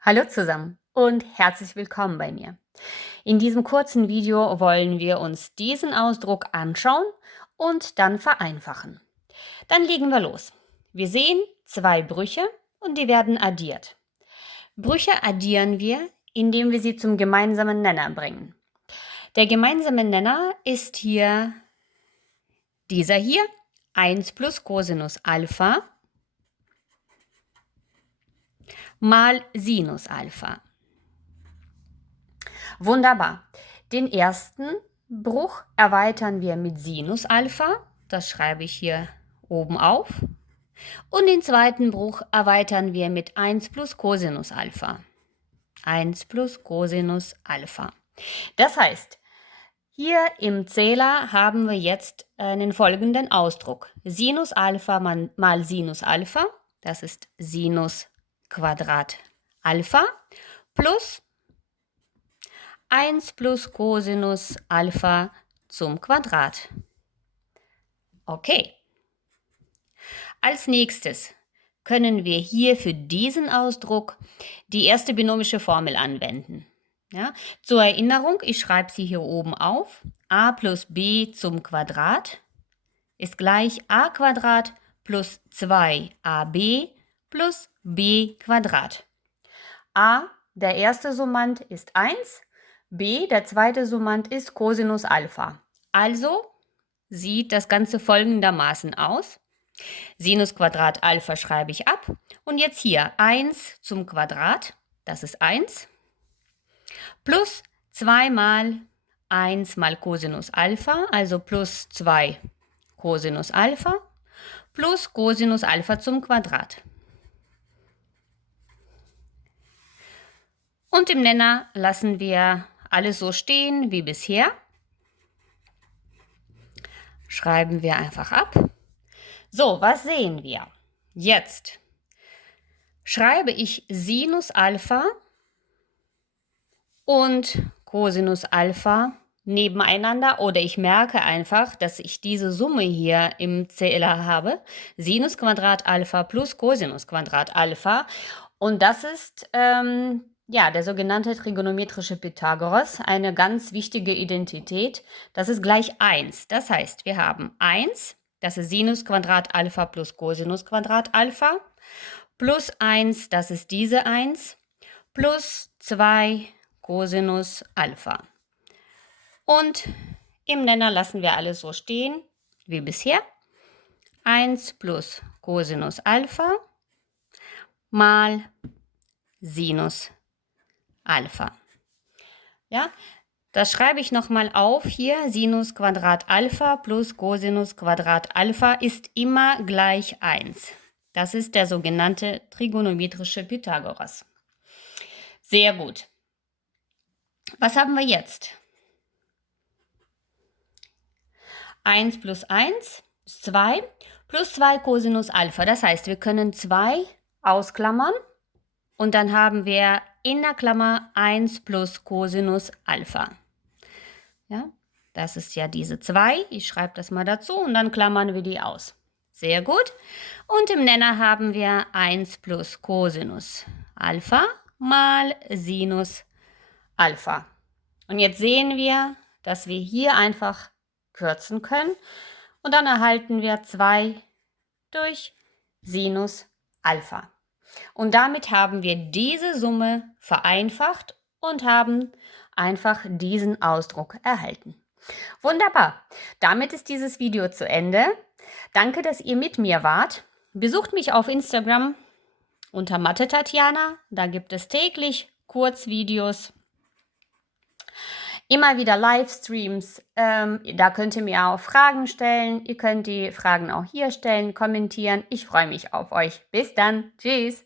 Hallo zusammen und herzlich willkommen bei mir. In diesem kurzen Video wollen wir uns diesen Ausdruck anschauen und dann vereinfachen. Dann legen wir los. Wir sehen zwei Brüche und die werden addiert. Brüche addieren wir, indem wir sie zum gemeinsamen Nenner bringen. Der gemeinsame Nenner ist hier dieser hier, 1 plus Cosinus Alpha mal Sinus Alpha. Wunderbar. Den ersten Bruch erweitern wir mit Sinus Alpha. Das schreibe ich hier oben auf. Und den zweiten Bruch erweitern wir mit 1 plus Cosinus Alpha. 1 plus Cosinus Alpha. Das heißt, hier im Zähler haben wir jetzt den folgenden Ausdruck. Sinus Alpha mal Sinus Alpha, das ist Sinus Quadrat Alpha, plus 1 plus Cosinus Alpha zum Quadrat. Okay. Als nächstes können wir hier für diesen Ausdruck die erste binomische Formel anwenden. Ja? Zur Erinnerung, ich schreibe sie hier oben auf. A plus b zum Quadrat ist gleich a Quadrat plus 2ab plus b Quadrat. A, der erste Summand, ist 1. B, der zweite Summand, ist Cosinus Alpha. Also sieht das Ganze folgendermaßen aus. Sinus Quadrat Alpha schreibe ich ab. Und jetzt hier 1 zum Quadrat, das ist 1, plus 2 mal 1 mal Cosinus Alpha, also plus 2 Cosinus Alpha, plus Cosinus Alpha zum Quadrat. Und im Nenner lassen wir alles so stehen wie bisher. Schreiben wir einfach ab. So, was sehen wir? Jetzt schreibe ich Sinus Alpha und Cosinus Alpha nebeneinander oder ich merke einfach, dass ich diese Summe hier im Zähler habe. Sinus Quadrat Alpha plus Cosinus Quadrat Alpha. Und das ist der sogenannte trigonometrische Pythagoras, eine ganz wichtige Identität. Das ist gleich 1. Das heißt, wir haben 1, das ist Sinus Quadrat Alpha plus Cosinus Quadrat Alpha, plus 1, das ist diese 1, plus 2 Cosinus Alpha. Und im Nenner lassen wir alles so stehen wie bisher. 1 plus Cosinus Alpha mal Sinus Alpha. Ja, das schreibe ich nochmal auf hier. Sinus Quadrat Alpha plus Cosinus Quadrat Alpha ist immer gleich 1. Das ist der sogenannte trigonometrische Pythagoras. Sehr gut. Was haben wir jetzt? 1 plus 1 ist 2 plus 2 Cosinus Alpha. Das heißt, wir können 2 ausklammern und dann haben wir in der Klammer 1 plus Cosinus Alpha. Ja, das ist ja diese 2. Ich schreibe das mal dazu und dann klammern wir die aus. Sehr gut. Und im Nenner haben wir 1 plus Cosinus Alpha mal Sinus Alpha. Und jetzt sehen wir, dass wir hier einfach kürzen können. Und dann erhalten wir 2 durch Sinus Alpha. Und damit haben wir diese Summe vereinfacht und haben einfach diesen Ausdruck erhalten. Wunderbar. Damit ist dieses Video zu Ende. Danke, dass ihr mit mir wart. Besucht mich auf Instagram unter Mathe Tatjana. Da gibt es täglich Kurzvideos. Immer wieder Livestreams, da könnt ihr mir auch Fragen stellen. Ihr könnt die Fragen auch hier stellen, kommentieren. Ich freue mich auf euch. Bis dann. Tschüss.